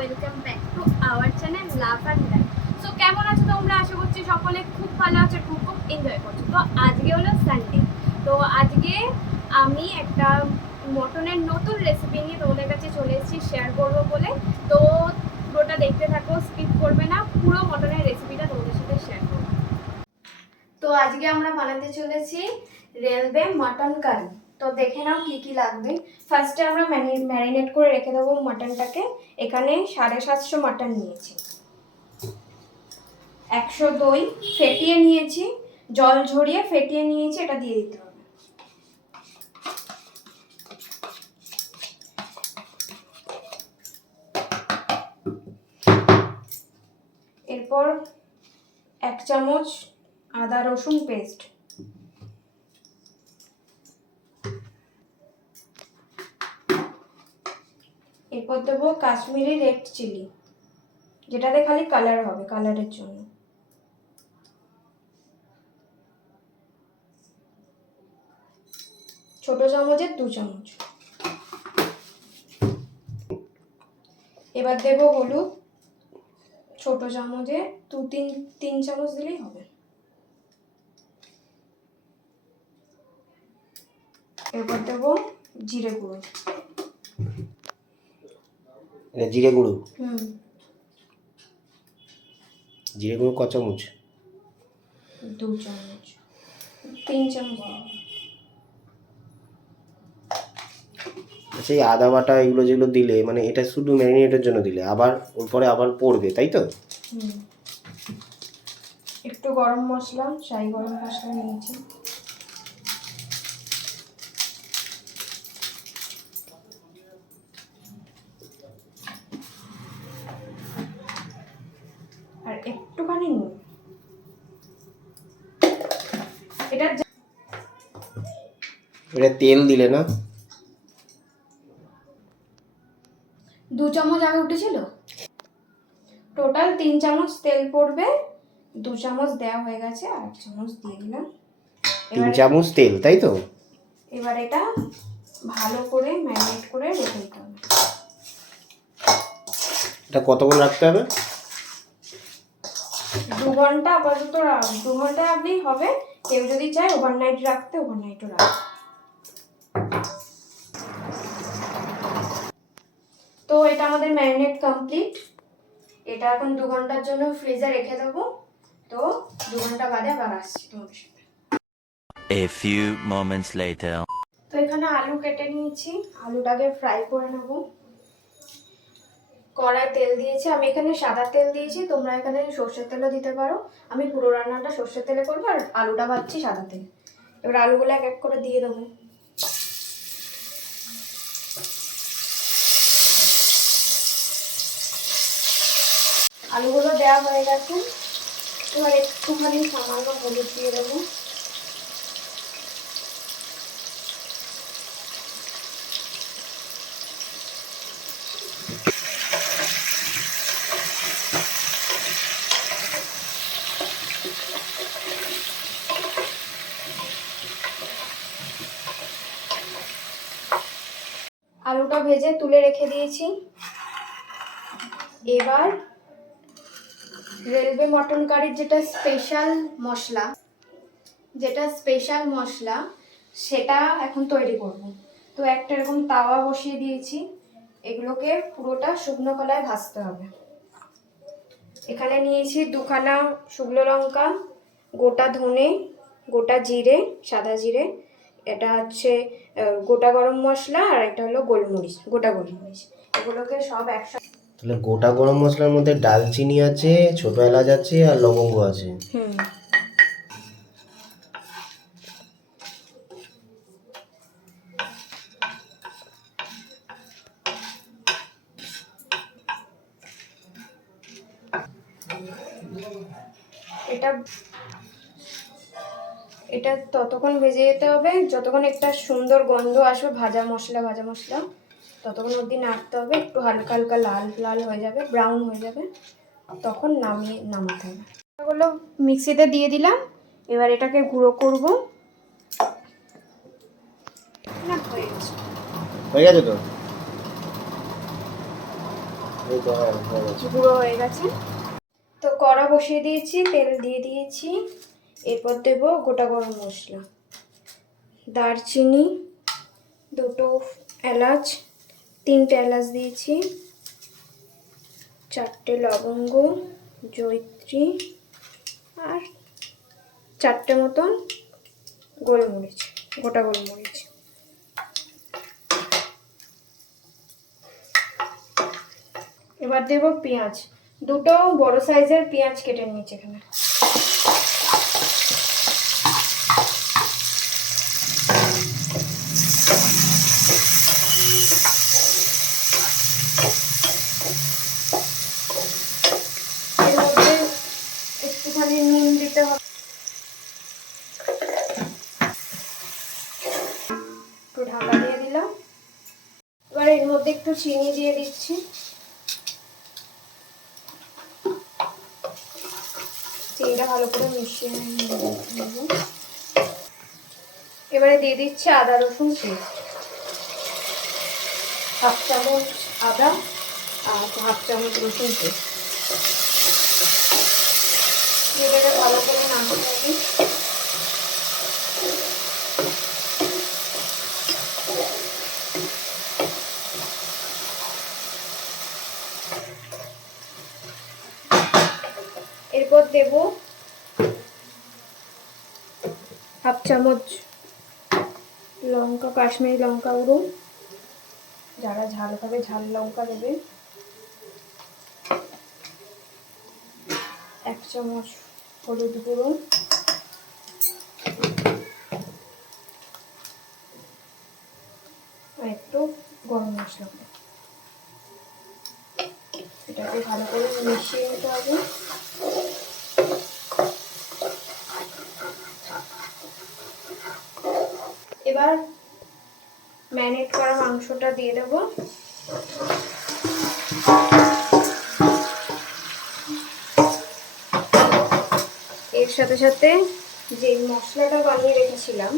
Welcome back to our channel love and life. So কেমন আছো তোমরা? আশা করছি সকলে খুব ভালো আছো, খুব এনজয় করছো। তো আজকে হলো সানডে, তো আজকে আমি একটা মটনের নতুন রেসিপি নিয়ে তোমাদের কাছে চলে এসেছি শেয়ার করবো বলে। তো পুরোটা দেখতে থাকো, স্কিপ করবে না, পুরো মটনের রেসিপিটা তোমাদের সাথে শেয়ার করবো। তো আজকে আমরা বানাতে চলেছি রেলওয়ে মটন কারি। তো দেখে নাও কি কি লাগবে। ফার্স্টে আমরা ম্যারিনেট করে রেখে দেবো মটনটাকে। এখানে 750 মটন নিয়েছি, 100 দই ফেটিয়ে নিয়েছি, জল ঝরিয়ে ফেটিয়ে নিয়েছি, এটা দিয়ে দিতে হবে। এরপর 1 চামচ আদা রসুন পেস্ট, এরপর দেবো কাশ্মীরি রেড চিলি, যেটাতে খালি কালার হবে, কালারের জন্য। ছোট চামচের 2 চামচ। এবার দেবো হলুদ, ছোট চামচে 3 চামচ দিলেই হবে। এরপর দেবো জিরে গুঁড়ো। জিরে গুঁড়ো? জিরে গুঁড়ো ক চামচ? 2 চামচ, 3 চামচ। আচ্ছা, এই আদা বাটা এগুলো যেগুলো দিলে, মানে এটা শুধু ম্যারিনেটের জন্য দিলে, আবার ওর পরে আবার পড়বে, তাই তো? একটু গরম মশলা, শাহি গরম মশলা নিয়েছি। আর একটুখানি নুন। এটা তেল দিলে না? 2 চামচ আগে উঠেছিল, টোটাল 3 চামচ তেল পড়বে। 2 চামচ দেওয়া হয়ে গেছে, আর 1 চামচ দিয়ে দিলাম। 3 চামচ তেল, তাই তো? এবার এটা ভালো করে ম্যারিনেট করে রেখে দিতে হবে। এটা কতক্ষণ রাখতে হবে? 2 ঘন্টা আপাতত 2 ঘন্টা রাখলেই হবে। কেউ যদি চায় ওভারনাইট রাখতে, ওভারনাইটও রাখবে। তো এটা আমাদের ম্যারিনেট কমপ্লিট। এটা এখন 2 ঘন্টার জন্য ফ্রিজে রেখে দেবো। তো 2 ঘন্টা বাদে আবার আসছি তোমাদের সাথে। A few moments later. তো এখানে আলু কেটে নিয়েছি, আলুটাকে ফ্রাই করে নেব। কড়ায় তেল দিয়েছি, আমি এখানে সাদা তেল দিয়েছি, তোমরা এখানে সর্ষের তেলও দিতে পারো। আমি পুরো রান্নাটা সর্ষের তেলে করবো, আর আলুটা ভাজছি সাদা তেল। এবার আলুগুলো এক এক করে দিয়ে দেবো। আলুগুলো দেওয়া হয়ে গেছে, এবার একটুখানি সামান্য হলুদ দিয়ে দেবো। আলুটা ভেজে তুলে রেখে দিয়েছি। এবার রেলওয়ে মটন কারির যেটা স্পেশাল মশলা সেটা এখন তৈরি করব। তো একটা এরকম তাওয়া বসিয়ে দিয়েছি, এগুলোকে পুরোটা শুকনো কলায় ভাজতে হবে। এখানে নিয়েছি 2 খানা শুকনো লঙ্কা, গোটা ধনে, গোটা জিরে, সাদা জিরে, এটা হচ্ছে গোটা গরম মশলা, আর এটা হলো গোলমরিচ, গোটা গোলমরিচ। এগুলোকে সব একসাথে। তাহলে গোটা গরম মশলার মধ্যে ডালচিনি আছে, ছোট এলাচ আছে, আর লবঙ্গ আছে। এটা ততক্ষণ ভেজে যেতে হবে যতক্ষণ একটা সুন্দর গন্ধ আসবে, ভাজা মশলা ততক্ষণ অবধি নাড়তে হবে। একটু হালকা হালকা লাল লাল হয়ে যাবে, ব্রাউন হয়ে যাবে, তখন নামাতে হবে। এগুলো মিক্সিতে দিয়ে দিলাম, এবার এটাকে গুঁড়ো করব। না, হয়ে গেছে তো এই তো হয়ে গেছে। গুঁড়ো হয়ে গেছে। তো কড়া বসিয়ে দিয়েছি, তেল দিয়ে দিয়েছি। এরপর দেব গোটা গরম মশলা, দারচিনি, 2টো এলাচ, 3টে এলাচ দিয়েছি, 4টে লবঙ্গ, জয়িত্রী, আর 4টে মতন গোলমরিচ, গোটা গোলমরিচ। এবার দেব পেঁয়াজ, 2টো বড় সাইজের পেঁয়াজ কেটে নিয়েছি এখানে। এর মধ্যে একটুখানি নুন দিতে হবে, একটু ঢাকা দিয়ে দিলাম। এবার এর মধ্যে একটু চিনি দিয়ে দিচ্ছি। চিনিটা ভালো করে মিশিয়ে নেব। এবারে দিয়ে দিচ্ছি আদা রসুন পেস্ট, 1/2 চামচ আদা আর 1/2 চামচ রসুন পেস্ট। এটাকে ভালো করে নাড়তে হবে। এরপর দেব 1/2 চামচ লঙ্কা, কাশ্মীরি লঙ্কা গুঁড়ো, যারা ঝাল খাবে ঝাল লঙ্কা দেবে, 1 চামচ হলুদ গুঁড়ো, আর একটু গরম মশলা। এটাকে ভালো করে মিশিয়ে নিতে হবে। এবার ম্যারিনেট করা মাংসটা দিয়ে দেবো। এর সাথে সাথে যে মশলাটা বানিয়ে রেখেছিলাম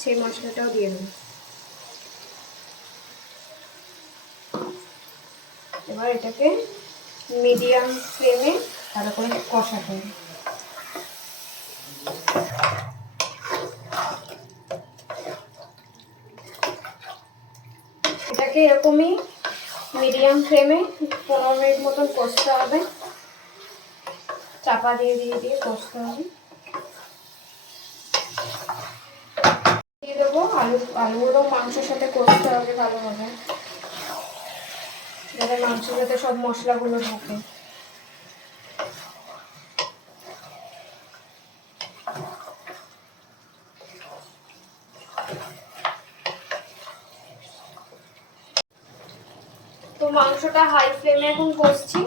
সেই মশলাটাও দিয়ে দেবো। এবার এটাকে মিডিয়াম ফ্লেমে ভালো করে কষাতে হবে। এটাকে এরকমই মিডিয়াম ফ্লেমে 15 মিনিট মতন কষতে হবে, চাপা দিয়ে দিয়ে দিয়ে কষতে হবে। দিয়ে দেবো আলুগুলো মাংসের সাথে কষতে হবে ভালোভাবে, যাতে মাংসের সাথে সব মশলাগুলো ঢোকে। তো মাংসটা হাই ফ্লেমে এখন কষছি।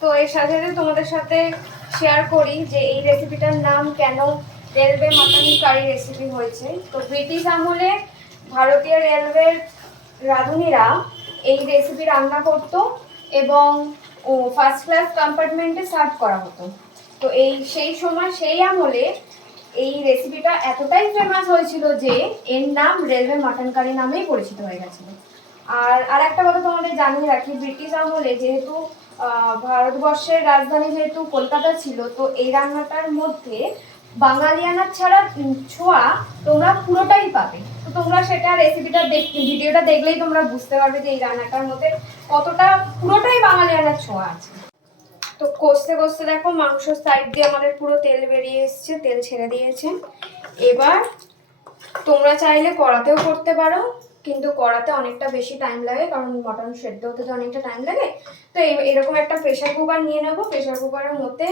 তো এর সাথে তোমাদের সাথে শেয়ার করি যে এই রেসিপিটার নাম কেন রেলওয়ে মাটন কারি রেসিপি হয়েছে। তো ব্রিটিশ আমলে ভারতীয় রেলওয়ের রাঁধুনিরা এই রেসিপি রান্না করত এবং ফার্স্ট ক্লাস কম্পার্টমেন্টে সার্ভ করা হতো। তো সেই সময় সেই আমলে এই রেসিপিটা এতটাই ফেমাস হয়েছিল যে এর নাম রেলওয়ে মাটন কারি নামেই পরিচিত হয়ে গেছিল। আর একটা কথা তোমাদের জানিয়ে রাখি, ব্রিটিশ আমলে যেহেতু ভারতবর্ষের রাজধানী যেহেতু কলকাতা ছিল, তো এই রান্নাটার মধ্যে বাঙালিয়ানা ছাড়া ছোঁয়া তোমরা পুরোটাই পাবে। তো তোমরা সেটা রেসিপিটা ভিডিওটা দেখলেই তোমরা বুঝতে পারবে যে এই রান্নাটার মধ্যে কতটা পুরোটাই বাঙালিয়ানার ছোঁয়া আছে। তো কষতে কষতে দেখো মাংস সাইড দিয়ে আমাদের পুরো তেল বেরিয়ে এসছে, তেল ছেড়ে দিয়েছে। এবার তোমরা চাইলে কড়াতেও করতে পারো, কিন্তু কড়াতে অনেকটা বেশি টাইম লাগে, কারণ মটন সেদ্ধ হতে তো অনেকটা টাইম লাগে। তো এরকম একটা প্রেশার কুকার নিয়ে নেবো, প্রেশার কুকারের মধ্যে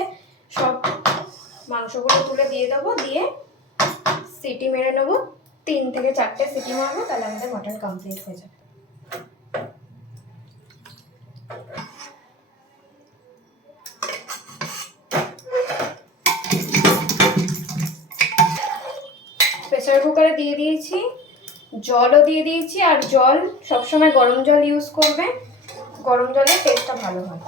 সব মাংসগুলো তুলে দিয়ে দেবো, দিয়ে সিটি মেরে নেবো, 3 থেকে 4টে সিটি মারবো, তাহলে আমাদের মটন কমপ্লিট হয়ে যাবে। প্রেসার কুকারে দিয়ে দিয়েছি, জলও দিয়ে দিয়েছি। আর জল সবসময় গরম জল ইউজ করবে, গরম জলের টেস্টটা ভালো হয়।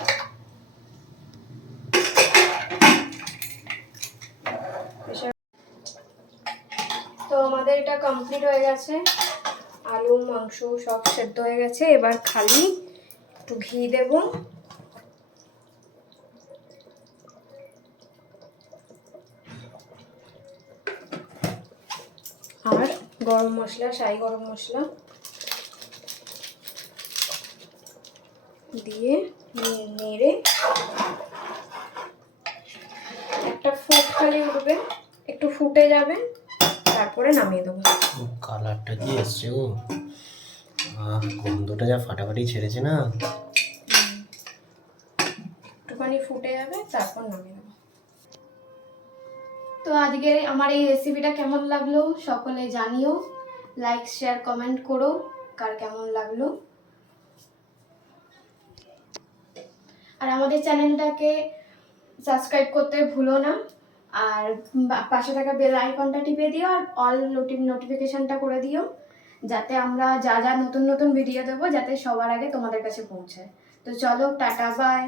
তো আমাদের এটা কমপ্লিট হয়ে গেছে। আলু মাংস সব সেদ্ধ হয়ে গেছে, এবার খালি একটু ঘি দেব। আর গরম মশলা, শাহি গরম মশলা দিয়ে নেড়ে একটা ফুট খালি উঠবে, একটু ফুটে যাবে, তারপরে নামিয়ে দেবো। কালারটা কি এসছে গো, গন্ধটা যা ফাটাফাটি ছেড়েছে না। একটুখানি ফুটে যাবে, তারপর নামিয়ে দেবো। তো আজকে আমার এই রেসিপিটা কেমন লাগলো সকলে জানিও, লাইক শেয়ার কমেন্ট করো কার কেমন লাগলো। আর আমাদের চ্যানেলটাকে সাবস্ক্রাইব করতে ভুলো না, আর পাশে থাকা বেল আইকনটা টিপে দিও, আর অল নোটিফিকেশনটা করে দিও, যাতে আমরা যা যা নতুন নতুন ভিডিও দেবো যাতে সবার আগে তোমাদের কাছে পৌঁছায়। তো চলো, টাটা, বাই।